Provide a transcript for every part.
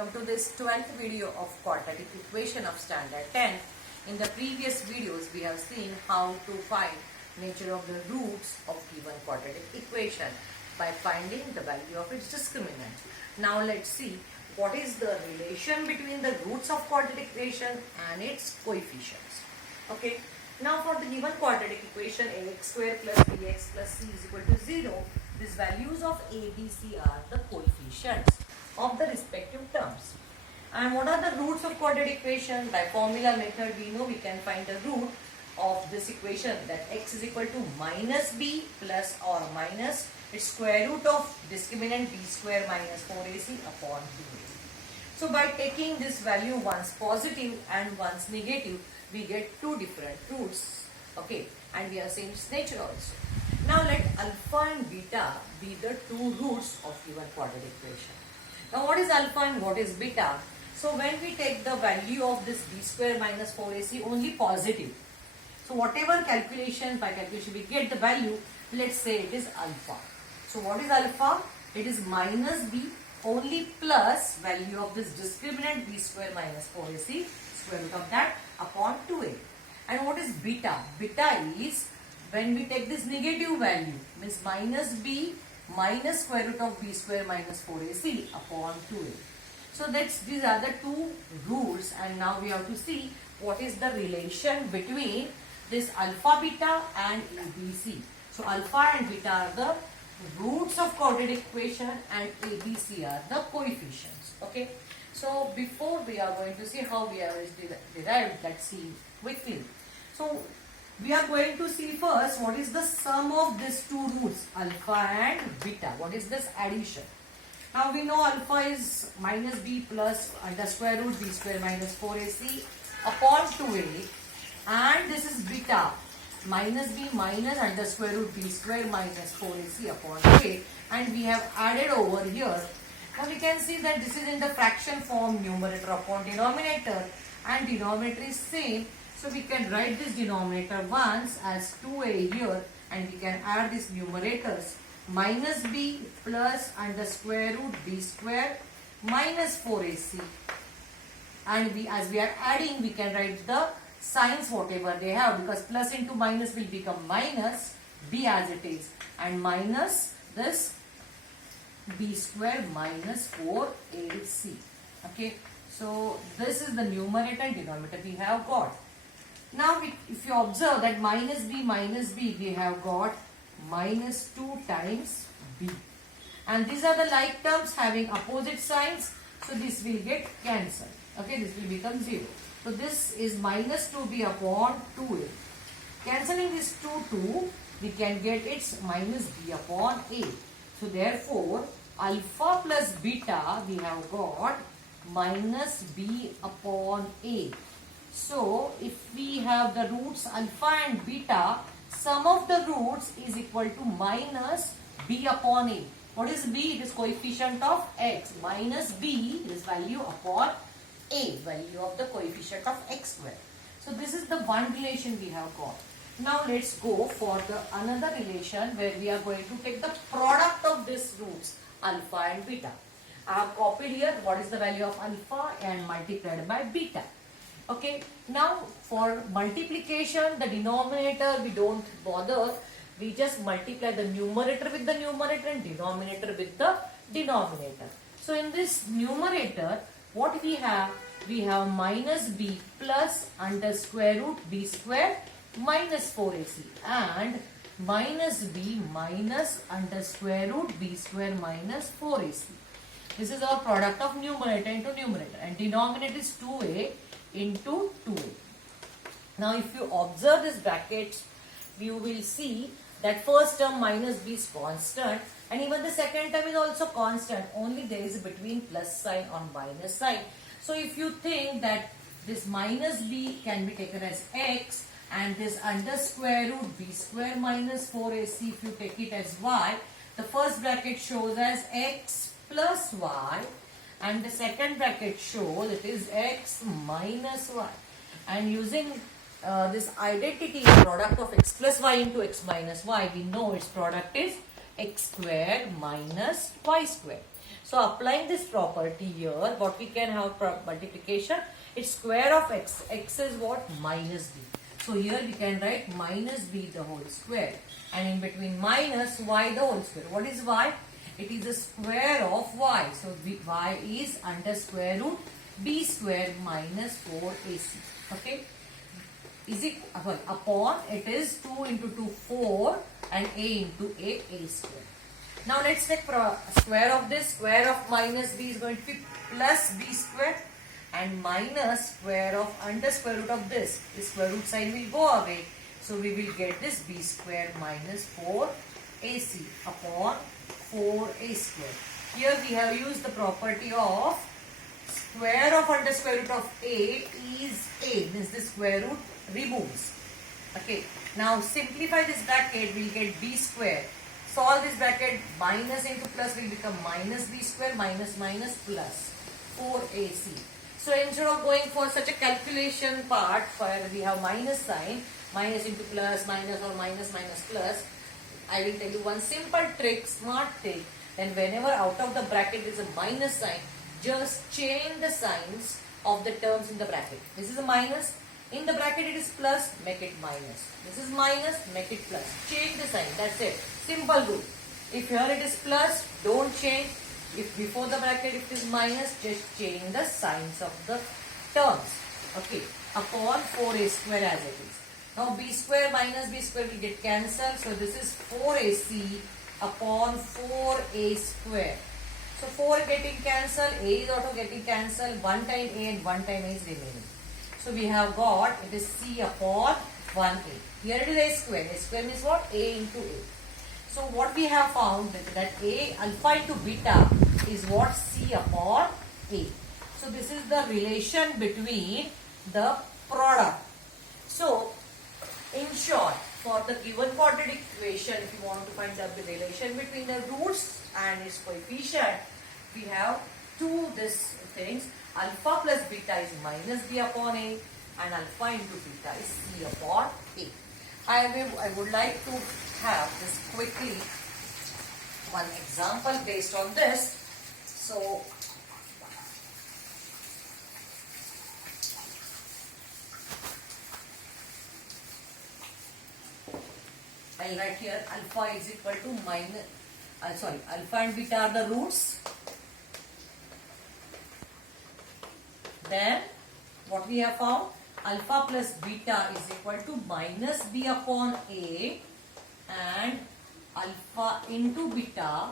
welcome to this 12th video of quadratic equation of standard 10. In the previous videos we have seen how to find nature of the roots of given quadratic equation by finding the value of its discriminant. Now let's see what is the relation between the roots of quadratic equation and its coefficients. Okay. Now for the given quadratic equation ax square plus bx plus c is equal to 0, these values of a, b, c are the coefficients of the respective terms. And what are the roots of quadratic equation? By formula method we know we can find the root of this equation, that x is equal to minus b plus or minus its square root of discriminant b square minus 4ac upon 2a. So by taking this value once positive and once negative, we get two different roots, okay, and we have seen its nature also. Now let alpha and beta be the two roots of given quadratic equation. Now what is alpha and what is beta? So when we take the value of this b square minus 4ac only positive, so whatever calculation, by calculation we get the value, let's say it is alpha. So what is alpha? It is minus b only plus value of this discriminant b square minus 4ac, square root of that, upon 2a. And what is beta? Beta is when we take this negative value, means minus b minus square root of b square minus 4ac upon 2a. So these are the two rules, and now we have to see what is the relation between this alpha beta and abc. So alpha and beta are the roots of quadratic equation and abc are the coefficients. Okay. So before we are going to see how we have derived, let's see quickly. So we are going to see first what is the sum of these two roots, alpha and beta. What is this addition? Now we know alpha is minus b plus under square root b square minus 4ac upon 2a, and this is beta minus b minus under square root b square minus 4ac upon 2a, and we have added over here. Now we can see that this is in the fraction form, numerator upon denominator, and denominator is same. So we can write this denominator once as 2a here, and we can add these numerators minus b plus under square root b square minus 4ac. And as we are adding, we can write the signs whatever they have, because plus into minus will become minus b as it is, and minus this b square minus 4ac. Okay, so this is the numerator and denominator we have got. Now if you observe that minus b we have got minus 2 times b, and these are the like terms having opposite signs, so this will get cancelled. Okay, this will become 0. So this is minus 2b upon 2a. Cancelling this 2, we can get its minus b upon a. So therefore alpha plus beta we have got minus b upon a. So if we have the roots alpha and beta, sum of the roots is equal to minus b upon a. What is b? It is coefficient of x. Minus b is value upon a, value of the coefficient of x square. So this is the one relation we have got. Now let's go for the another relation where we are going to take the product of these roots alpha and beta. I have copied here what is the value of alpha and multiplied by beta. Okay, now for multiplication, the denominator we don't bother, we just multiply the numerator with the numerator and denominator with the denominator. So in this numerator, what we have minus b plus under square root b square minus 4ac, and minus b minus under square root b square minus 4ac. This is our product of numerator into numerator, and denominator is 2a into 2a. Now if you observe this bracket, you will see that first term minus b is constant, and even the second term is also constant, only there is between plus sign or minus sign. So if you think that this minus b can be taken as x, and this under square root b square minus 4ac, if you take it as y, the first bracket shows as x plus y, and the second bracket shows it is x minus y. And using this identity product of x plus y into x minus y, we know its product is x squared minus y squared. So applying this property here, what we can have multiplication, it's square of x. X is what? Minus b. So here we can write minus b the whole square. And in between minus y the whole square. What is y? It is the square of y. So y is under square root b square minus 4ac. Okay. Is it upon, it is 2 into 2 4 and a into a square. Now let's take square of this. Square of minus b is going to be plus b square and minus square of under square root of this. The square root sign will go away. So we will get this b square minus 4ac upon 4a square. Here we have used the property of square of under square root of a is a. Means the square root removes. Okay. Now simplify this bracket. We will get b square. Solve this bracket. Minus into plus will become minus b square minus minus plus 4ac. So instead of going for such a calculation part where we have minus sign, minus into plus, minus or minus minus plus, I will tell you one simple trick, smart trick. Then whenever out of the bracket is a minus sign, just change the signs of the terms in the bracket. This is a minus. In the bracket it is plus, make it minus. This is minus, make it plus. Change the sign. That's it. Simple rule. If here it is plus, don't change. If before the bracket it is minus, just change the signs of the terms. Okay. Upon 4a square as it is. Now b square minus b square will get cancelled. So this is 4ac upon 4a square. So 4 getting cancelled, a is also getting cancelled. One time a and one time a is remaining. So we have got, it is c upon 1a. Here it is a square. A square means what? A into a. So what we have found that a alpha into beta is what? C upon a. So this is the relation between the product. So in short, for the given quadratic equation, if you want to find out the relation between the roots and its coefficient, we have two these things. Alpha plus beta is minus b upon a and alpha into beta is c upon a. I would like to have this quickly one example based on this. So I'll write here alpha is equal to minus, alpha and beta are the roots. Then what we have found? Alpha plus beta is equal to minus b upon a and alpha into beta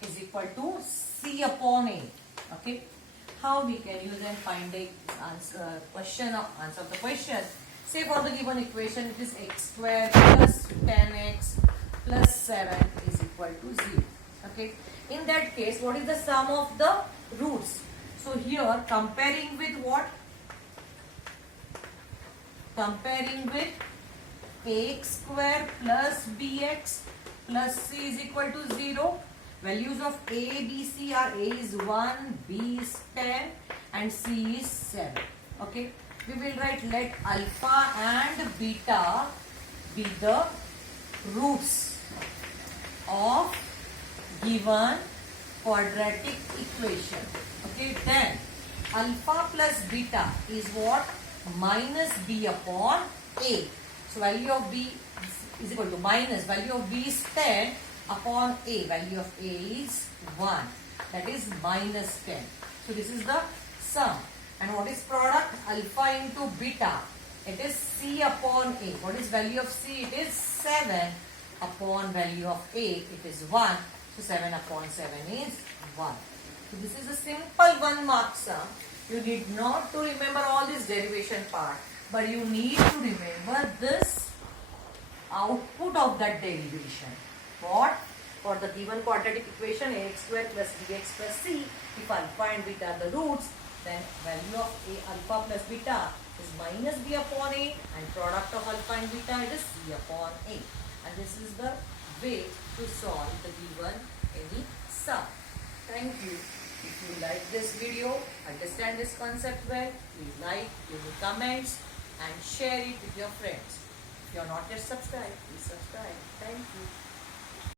is equal to c upon a. Okay. How we can use and find the answer of the question? Say for the given equation it is x square plus 10x plus 7 is equal to 0. Okay. In that case, what is the sum of the roots? So here comparing with what? Comparing with ax square plus bx plus c is equal to 0. Values of a, b, c are a is 1, b is 10 and c is 7. Okay. We will write let alpha and beta be the roots of given quadratic equation. Okay, then alpha plus beta is what? Minus b upon a. So value of b is equal to minus value of b is 10 upon a. Value of a is 1. That is minus 10. So this is the sum. And what is product? Alpha into beta. It is c upon a. What is value of c? It is 7 upon value of a. It is 1. So 7 upon 7 is 1. So this is a simple 1 mark sum. You need not to remember all this derivation part, but you need to remember this output of that derivation. What? For the given quadratic equation ax square plus bx plus c, if alpha and beta are the roots, then value of a alpha plus beta is minus b upon a and product of alpha and beta it is c upon a. And this is the way to solve the given any sum. Thank you. If you like this video, understand this concept well, please like, give me comments and share it with your friends. If you are not yet subscribed, please subscribe. Thank you.